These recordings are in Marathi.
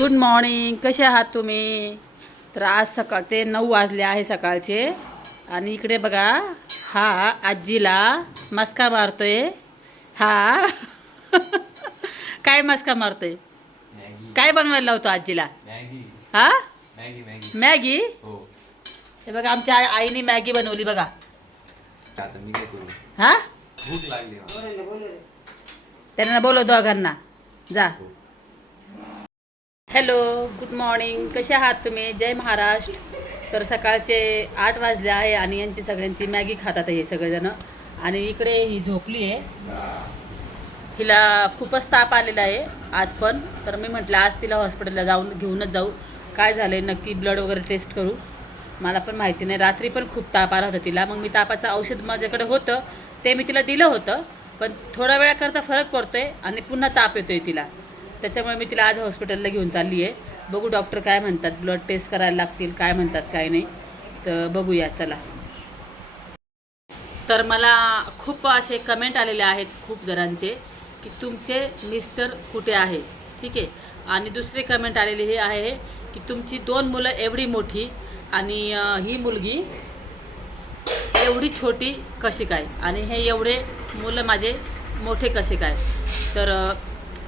गुड मॉर्निंग कसे आहात तुम्ही? तर आज सकाळ ते नऊ वाजले आहे सकाळचे. आणि इकडे बघा हा आजीला मस्का मारतोय. हा. काय मस्का मारतोय? काय बनवायला लावतो आजीला? हा? मॅगी हो. हे बघा आमच्या आई- आईने मॅगी बनवली बघा. हा. त्यांना बोलव दोघांना. जा. Hello good morning. कसे आहात तुम्ही? जय महाराष्ट्र. तर सकाळचे आठ वाजले आहे आणि यांची सगळ्यांची मॅगी खातात हे सगळेजण. आणि इकडे ही झोपली आहे. हिला खूपच ताप आलेला आहे आज पण. तर मी म्हटलं आज तिला हॉस्पिटलला जाऊन घेऊनच जाऊ. काय झालं आहे नक्की ब्लड वगैरे टेस्ट करू. मला पण माहिती नाही. रात्री पण खूप ताप आला होता तिला. मग मी तापाचं औषध माझ्याकडे होतं. ते मी तिला दिलं होतं. पण थोड्या वेळाकरता फरक पडतो आहे आणि पुन्हा ताप येतो आहे तिला. त्याच्यामुळे मी तिला आज हॉस्पिटलला घेऊन चालली आहे बघू डॉक्टर काय म्हणतात ब्लड टेस्ट करायला लागतील काय म्हणतात काय नाही. तर बघूया चला. तर मला खूप असे कमेंट आलेले आहेत खूप जणांचे की तुमचे मिस्टर कुठे आहे? ठीक आहे? आणि दुसरे कमेंट आलेले हे आहे की तुमची दोन मुलं एवढी मोठी आणि ही मुलगी एवढी छोटी कशी काय? आणि हे एवढे मुलं माझे मोठे कसे काय? तर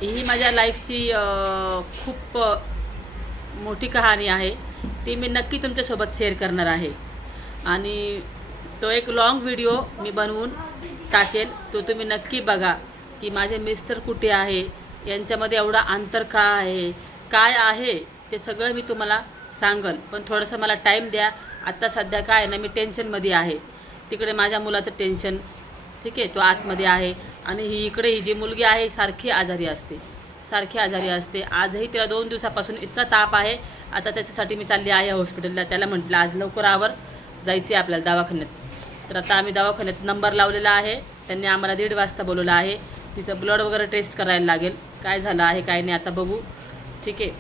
ही माझ्या लाईफची खूप मोठी कहाणी आहे. ती मी नक्की तुमच्यासोबत शेअर करणार आहे. आणि तो एक लॉंग व्हिडिओ मी बनवून टाकेल. तो तुम्ही नक्की बघा की माझे मिस्टर कुठे आहे यांच्यामध्ये एवढा अंतर का आहे काय आहे ते सगळं मी तुम्हाला सांगल. पण थोडंसं मला टाईम द्या. आत्ता सध्या काय आहे ना मी टेन्शनमध्ये आहे. तिकडे माझ्या मुलाचं टेन्शन ठीक आहे तो आतमध्ये आहे. आणि ही इकडे ही जी मुलगी आहे सारखी आजारी असते. सारखी आजारी असते. आजही तिला दोन दिवसापासून इतका ताप आहे. आता त्याच्यासाठी मी चालली आहे हॉस्पिटलला. त्याला म्हटलं आज लवकर आवर. जायचं आहे आपल्याला दवाखान्यात. तर आता आम्ही दवाखान्यात नंबर लावलेला आहे. त्यांनी आम्हाला दीड वाजता बोलवलं आहे. तिचं ब्लड वगैरे टेस्ट करायला लागेल. काय झालं आहे काय नाही आता बघू. ठीक आहे.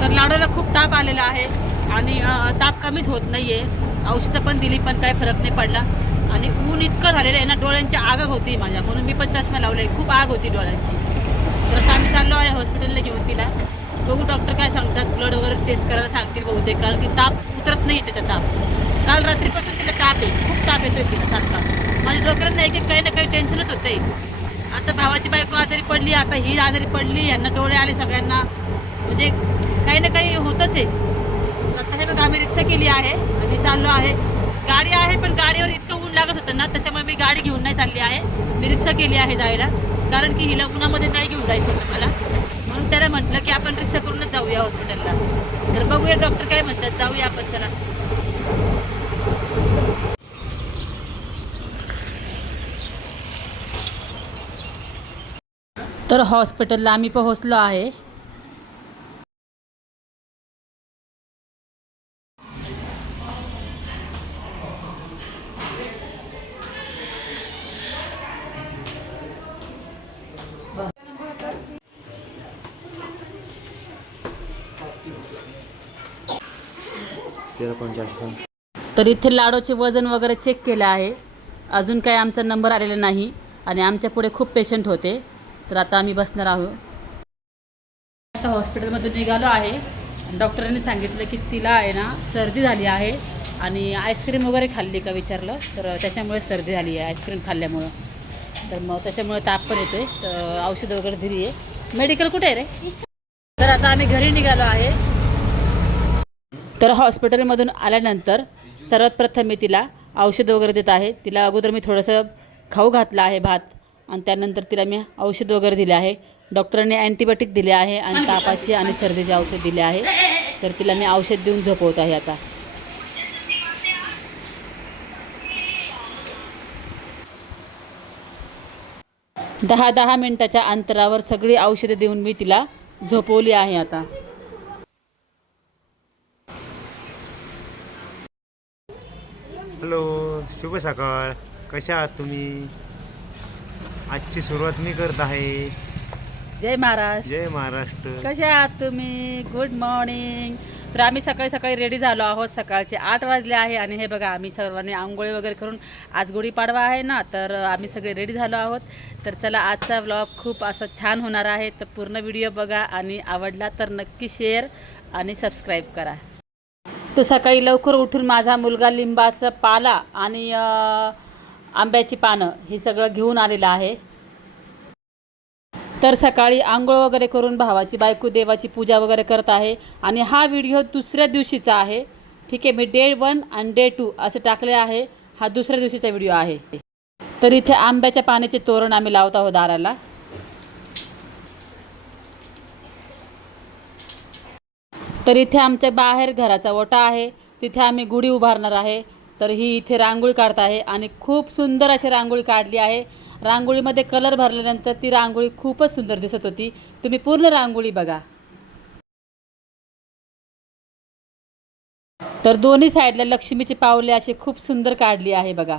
तर लाडूला खूप ताप आलेला आहे. आणि ताप कमीच होत नाही आहे औषधं पण दिली पण काय फरक नाही पडला. आणि ऊन इतकं झालेलं आहे ना डोळ्यांची आगग होती माझ्या. म्हणून मी पण चष्मा लावले खूप आग होती डोळ्यांची. तर आता आम्ही चाललो आहे हॉस्पिटलला घेऊन तिला. बघू डॉक्टर काय सांगतात. ब्लड वगैरे टेस्ट करायला सांगतील बहुतेक कारण की ताप उतरत नाही त्याचा ताप. काल रात्रीपासून तिला ताप आहे. खूप ताप येतोय तिला सारखा. माझ्या डोक्याला नाही की काही ना काही टेन्शनच होतंय. आता भावाची बायको आजारी पडली आता ही आजारी पडली यांना डोळे आले सगळ्यांना. म्हणजे काही ना काही होतच आहे. आता हे बघा आम्ही रिक्षा केली आहे. मी चाललो आहे. गाडी आहे पण गाडीवर इतकं ऊन लागत होतं ना त्याच्यामुळे मी गाडी घेऊन नाही चालली आहे. मी रिक्षा केली आहे जायला कारण की हिला उन्हामध्ये नाही घेऊन जायचं होतं मला. म्हणून त्याला म्हटलं की आपण रिक्षा करूनच जाऊया हॉस्पिटलला. तर बघूया डॉक्टर काय म्हणतात. जाऊया आपण चला. तर हॉस्पिटलला आम्ही पोहोचलो आहे. तेरा तर इथे लाडोचे वजन वगैरे चेक केलं आहे. अजून काही आमचा नंबर आलेला नाही आणि आमच्या पुढे खूप पेशंट होते. तर आता आम्ही बसणार आहोत. आता हॉस्पिटलमधून निघालो आहे. डॉक्टरांनी सांगितलं की तिला आहे ना सर्दी झाली आहे आणि आईस्क्रीम वगैरे खाल्ली का विचारलं. तर त्याच्यामुळे सर्दी झाली आहे आईस्क्रीम खाल्ल्यामुळं. तर मग त्याच्यामुळे ताप पण येतोय. तर औषध वगैरे दिली आहे मेडिकल कुठे आहे रे? तर आता आम्ही घरी निघालो आहे. तर हॉस्पिटलमधून आल्यानंतर सर्वात प्रथम मी तिला औषध वगैरे देत आहे. तिला अगोदर मी थोडंसं खाऊ घातलं आहे भात आणि त्यानंतर तिला मी औषध वगैरे दिले आहे. डॉक्टरांनी अँटीबायोटिक दिले आहे आणि तापाची आणि सर्दीचे औषध दिले आहे. तर तिला मी औषध देऊन झोपवत आहे आता. दहा दहा मिनटाच्या अंतरावर सगळी औषधं देऊन मी तिला झोपवली आहे आता हॅलो शुभ सकाळ. कशा आहात तुम्ही? आजची सुरुवात मी करत आहे. जय महाराज. जय महाराष्ट्र. कसे आहात तुम्ही? गुड मॉर्निंग तर आम्ही सकाळी सकाळी रेडी झालो आहोत. सकाळचे आठ वाजले आहे आणि हे बघा आम्ही सर्वांनी आंघोळी वगैरे करून आज गुढीपाडवा आहे ना तर आम्ही सगळे रेडी झालो आहोत. तर चला आजचा व्लॉग खूप असा छान होणार आहे. तर पूर्ण व्हिडिओ बघा आणि आवडला तर नक्की शेअर आणि सबस्क्राईब करा. तर सकाळी लवकर उठून माझा मुलगा लिंबाचं पाला आणि आंब्याची पानं हे सगळं घेऊन आलेलं आहे. तर सकाळी आंघोळ वगैरे करून भावाची बायको देवाची पूजा वगैरे करत आहे आणि हा व्हिडिओ दुसऱ्या दिवशीचा आहे. ठीक आहे मी डे वन आणि डे टू असे टाकले आहे. हा दुसऱ्या दिवशीचा व्हिडिओ आहे. तर इथे आंब्याच्या पाण्याचे तोरण आम्ही लावत आहोत दाराला. तर इथे आमच्या बाहेर घराचा ओटा आहे. तिथे आम्ही गुढी उभारणार आहे. तर ही इथे रांगोळी काढत आहे आणि खूप सुंदर अशी रांगोळी काढली आहे. रांगोळीमध्ये कलर भरल्यानंतर ती रांगोळी खूपच सुंदर दिसत होती. तुम्ही पूर्ण रांगोळी बघा. तर दोन्ही साईडला लक्ष्मीची पावले अशी खूप सुंदर काढली आहे बघा.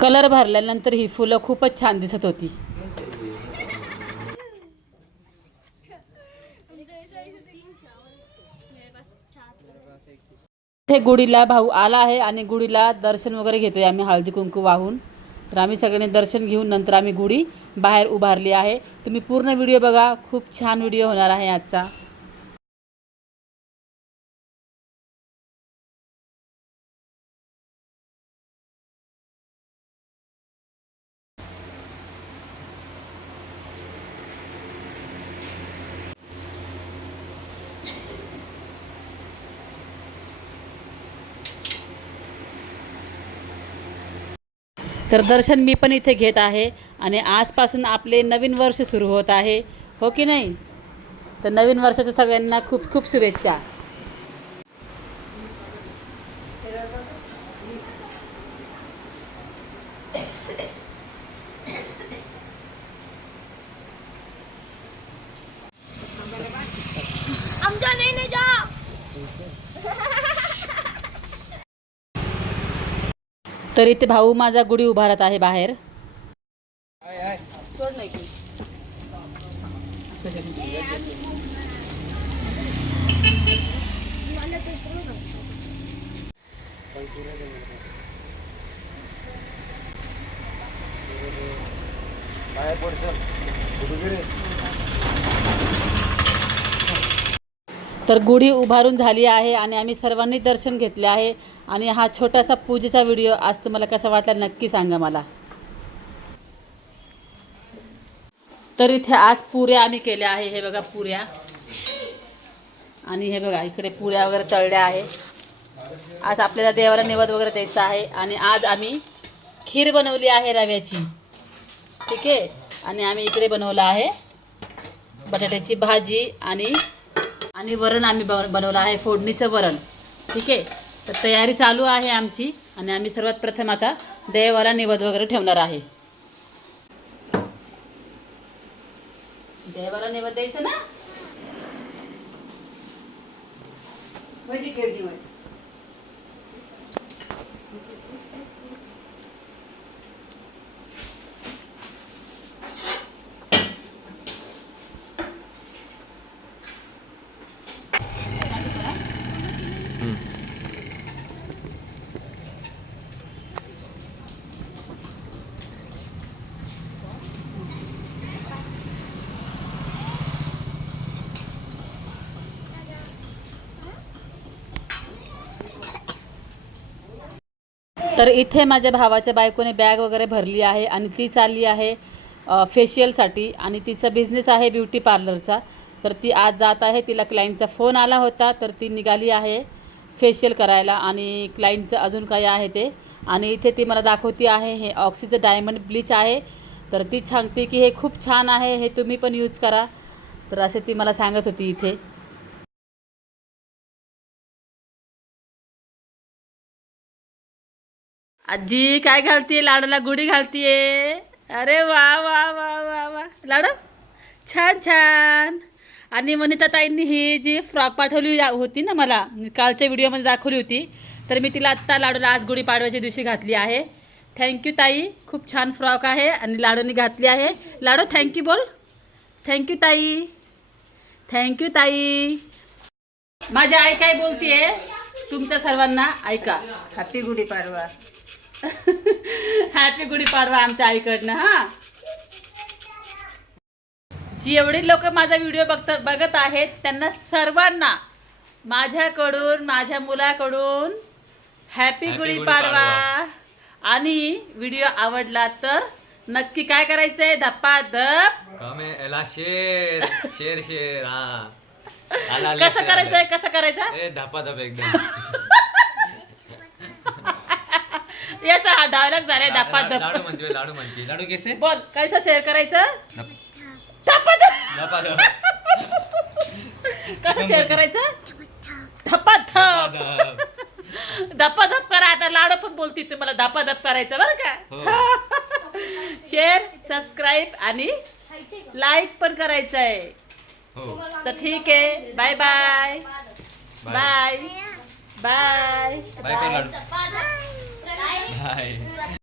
कलर भरल्यानंतर ही फुलं खूपच छान दिसत होती. हे गुढीला भाऊ आला आहे आणि गुढीला दर्शन वगैरे घेतोय आम्ही हळदी कुंकू वाहून. तर आम्ही सगळ्यांनी दर्शन घेऊन नंतर आम्ही गुढी बाहेर उभारली आहे. तुम्ही पूर्ण व्हिडिओ बघा. खूप छान व्हिडिओ होणार आहे आजचा. तर दर्शन मी पण इथे घेत आहे. आणि आजपासून आपले नवीन वर्ष सुरू होत आहे. हो की नाही? तर नवीन वर्षाच्या सगळ्यांना खूप खूप शुभेच्छा. आमच्या नाही जा तर इथे भाऊ माझा गुढी उभारत आहे बाहेर. सोड नाही की तर गुढी उभारून झाली आहे आणि आम्ही सर्वांनी दर्शन घेतले आहे. आणि हा छोटासा पूजेचा व्हिडिओ आज तुम्हाला कसा वाटला नक्की सांगा मला. तर इथे आज पुऱ्या आम्ही केल्या आहे. हे बघा पुऱ्या. आणि हे बघा इकडे पुऱ्या वगैरे तळल्या आहे. आज आपल्याला देवाला निवद वगैरे द्यायचा आहे. आणि आज आम्ही खीर बनवली आहे रव्याची. ठीक आहे? आणि आम्ही इकडे बनवलं आहे बटाट्याची भाजी आणि आणि वरण आम्ही बन बनवलं आहे फोडणीचं वरण. ठीक आहे? तर तयारी चालू आहे आमची आणि आम्ही सर्वात प्रथम आता देवाला निवद वगैरे ठेवणार आहे. देवाला निवद द्यायचं ना? तर इथे माझ्या भावाच्या बायकोने बॅग वगैरे भरली आहे आणि ती चालली आहे फेशियलसाठी आणि तिचा बिझनेस आहे ब्युटी पार्लरचा तर ती आज जात आहे तिला क्लायंटचा फोन आला होता तर ती निघाली आहे फेशियल करायला आणि क्लायंटचं अजून काय आहे ते. आणि इथे ती मला दाखवती आहे हे ऑक्सीचं डायमंड ब्लीच आहे. तर ती सांगते की हे खूप छान आहे हे तुम्ही पण यूज करा. तर असे ती मला सांगत होती इथे. आजी काय घालतीये? लाडूला गुढी घालतीये. अरे वा वा वा वा वा. लाडू? छान छान. आणि वनिता ताईंनी ही जी फ्रॉक पाठवली होती ना मला कालच्या व्हिडिओमध्ये दाखवली होती तर मी तिला आत्ता लाडूला आज गुढी पाडव्याच्या दिवशी घातली आहे. थँक्यू ताई. खूप छान फ्रॉक आहे आणि लाडूनी घातली आहे. लाडू थँक्यू बोल. थँक्यू ताई. थँक्यू ताई. माझी आई काय बोलतीये? तुमच्या सर्वांना ऐका. हॅपी गुढीपाडवा हॅपी गुढीपाडवा आमच्या आईकडनं हा. जेवढे लोक माझा व्हिडिओ बघतात बघत आहेत त्यांना सर्वांना माझ्याकडून माझ्या मुलाकडून हॅपी गुढीपाडवा आणि व्हिडिओ आवडला तर नक्की काय करायचंय? धप्पा धप. कमे एला शेर शेर शेर हा. आला आला कसं शेर करायचंय. कसं करायचं? ए धापा धप एकदम. याचा हा डायलॉग झालाय धप्पा ला- लाडू धप म्हणते लाडू म्हणते लाडू कैसे? बोल कसं शेअर करायचं? धप- धप्पा धप धपा धप कसं शेअर करायचं? धप्पा धपा. धप. धप. धपाधप करा. आता लाडू पण बोलती तुम्हाला धपाधप करायचं बरं का? हो. शेअर सबस्क्राईब आणि लाईक पण करायचं आहे हो. तर ठीक आहे. Bye bye bye bye bye bye कर लाडू. बाय